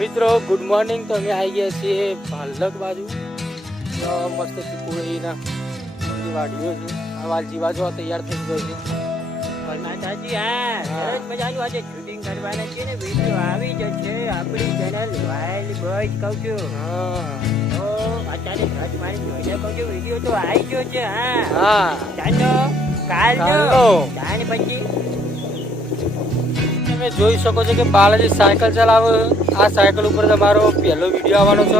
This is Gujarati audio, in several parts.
મિત્રો ગુડ મોર્નિંગ તો અમે આવી ગયા છીએ ભાલક બાજુ. મસ્ત ચીકુડીના બધી વાડીઓ છે. આ જીવા જોવા તૈયાર થઈ ગયો છે. માતાજી હા. સરસ મજાનું આજે શૂટિંગ કરવાના છે ને. વીડિયો આવી છે. આપણી ચેનલ વાઇલ્ડ બોયઝ કહું છું. તો અત્યારે સર્ચ મારી જોઈને કહું છું વીડિયો તો આવી ગયો છે હા. હા. ચાલો કાલનો કાલનો. પછી તમે જોઈ શકો છો કે બાલાજી સાયકલ ચલાવે આ સાયકલ ઉપર તમારો પહેલો વીડિયો આવવાનો છે.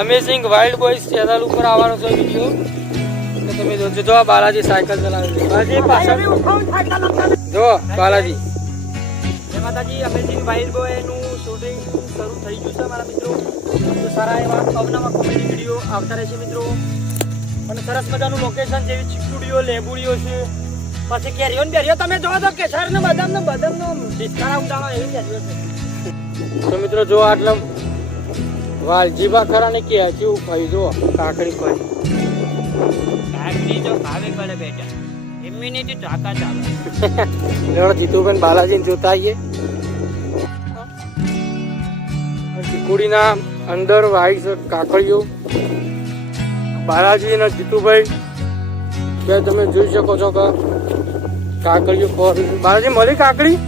અમેઝિંગ વાઇલ્ડ બોયઝ ચેનલ ઉપર આવવાનો છે વીડિયો તો તમે જોજો જો આ બાલાજી સાયકલ ચલાવે છે. બાલાજી પાછળ જો બાલાજી. માતાજી અમેઝિંગ વાઇલ્ડ બોયનું શૂટિંગ શરૂ થઈ ગયું છે મારા મિત્રો. તો સારા એવા અવનવા કોમેડી વીડિયો આવતા રહેશે મિત્રો. અને સરસ મજાનું લોકેશન જેવી ચીકુડીઓ લેબુડીઓ છે. પછી કેરીઓ ને બેરીઓ તમે જોવો તો કેસર ને બદામ ને બદામ નો ડિસ્કારા ઉડાડો એવી કેરીઓ છે તો મિત્રો જો આટલા વાલજીબા ખરા ને કે હજી ભાઈ જો કાકડી ભાઈ કાકડી તો ભાવે પડે બેટા. ઇમ્યુનિટી ટાકા ચાલે લેવડો જીતુબેન બાલાજી જોતા આવીએ. ચીકુડીના અંદર વાઈ છે કાકડીઓ. બાલાજી અને જીતુભાઈ કે તમે જોઈ શકો છો કે કાકડીઓ ખોરી. બાલાજી, મળી કાકડી?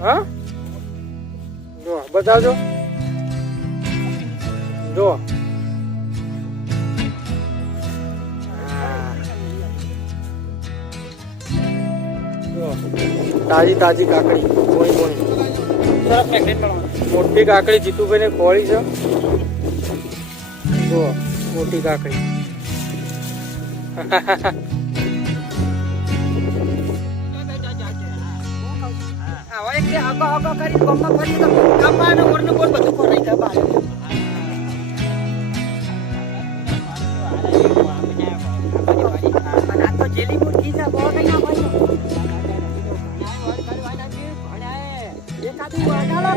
હા? જો, બતાવજો. જો. જો. તાજી તાજી કાકડી. કોઈ મળવાનું મોટી કાકડી જીતુભાઈ ને ખોળી છે. જો, મોટી કાકડી. કે આગો આગો કરી ગમમાં ફરી તો ગમમાં ને ઓરને બોલ બધું ખોરાઈ અને આ તો જેલી મુરગી છે બહુ કઈ ના ભાઈ. એકાદું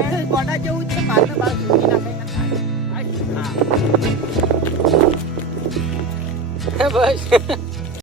છે, ગોડા જેવું છે બાર ને બાર ધૂળી નાખાઈ નાખાય. બસ